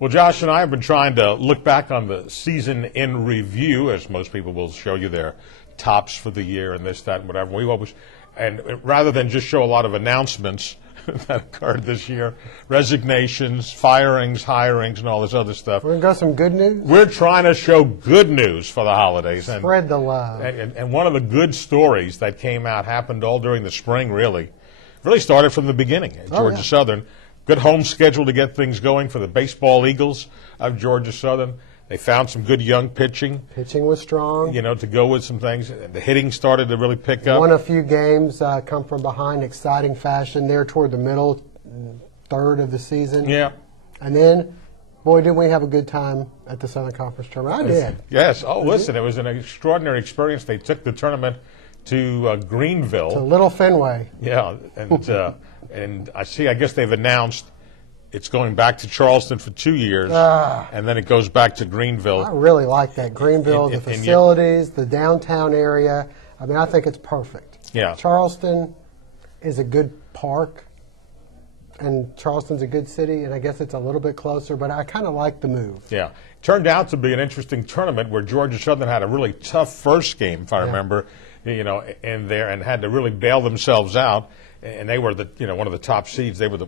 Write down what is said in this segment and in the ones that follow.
Well, Josh and I have been trying to look back on the season in review, as most people will show you their tops for the year and this, that, and whatever. We always, and rather than just show a lot of announcements that occurred this year, resignations, firings, hirings, and all this other stuff. We're going to go some good news? We're trying to show good news for the holidays. Spread the love. And one of the good stories that came out happened all during the spring, really started from the beginning at Georgia Southern. Good home schedule to get things going for the baseball Eagles of Georgia Southern. They found some good young pitching. Pitching was strong. You know, to go with some things. The hitting started to really pick up. Won a few games, come from behind, exciting fashion there toward the middle third of the season. Yeah. And then, boy, didn't we have a good time at the Southern Conference tournament. I did. Yes. Oh, listen, it was an extraordinary experience. They took the tournament to Greenville. To Little Fenway. Yeah. And I guess they've announced it's going back to Charleston for 2 years, and then it goes back to Greenville. I really like that. Greenville, the facilities, the downtown area. I mean, I think it's perfect. Yeah. Charleston is a good park, and Charleston's a good city, and I guess it's a little bit closer, but I kind of like the move. Yeah. Turned out to be an interesting tournament where Georgia Southern had a really tough first game, if I remember, in there, and had to really bail themselves out, and they were one of the top seeds. They were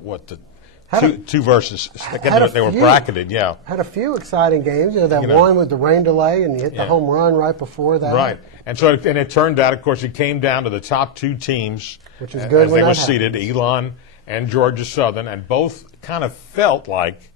two versus. They were bracketed, yeah. Had a few exciting games. That one with the rain delay, and you hit the home run right before that. Right, and so it turned out, of course, it came down to the top two teams, which is good as they were seeded, Elon and Georgia Southern, and both kind of felt like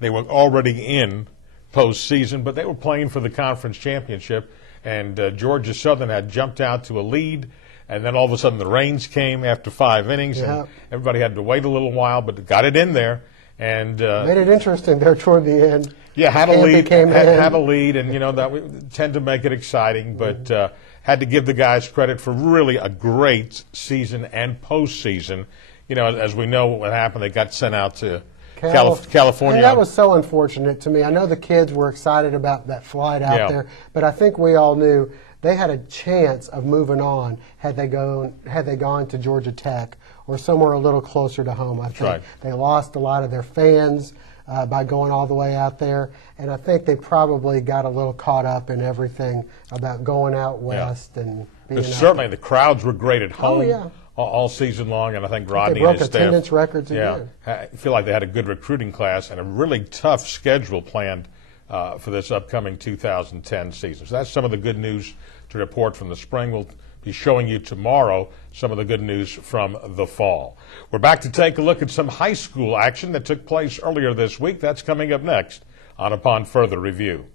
they were already in postseason, but they were playing for the conference championship, and Georgia Southern had jumped out to a lead. And then all of a sudden the rains came after 5 innings, and everybody had to wait a little while, but got it in there. And made it interesting there toward the end. Yeah, had a lead, had a lead, and that we tend to make it exciting, but had to give the guys credit for really a great season and postseason. As we know what happened, they got sent out to California. And that was so unfortunate to me. I know the kids were excited about that flight out there, but I think we all knew they had a chance of moving on had they gone to Georgia Tech or somewhere a little closer to home. I think they lost a lot of their fans by going all the way out there, and I think they probably got a little caught up in everything about going out west and being out certainly there. The crowds were great at home all season long, and I think Rodney and his staff. They broke attendance records again. I feel like they had a good recruiting class and a really tough schedule planned for this upcoming 2010 season. So that's some of the good news to report from the spring. We'll be showing you tomorrow some of the good news from the fall. We're back to take a look at some high school action that took place earlier this week. That's coming up next on Upon Further Review.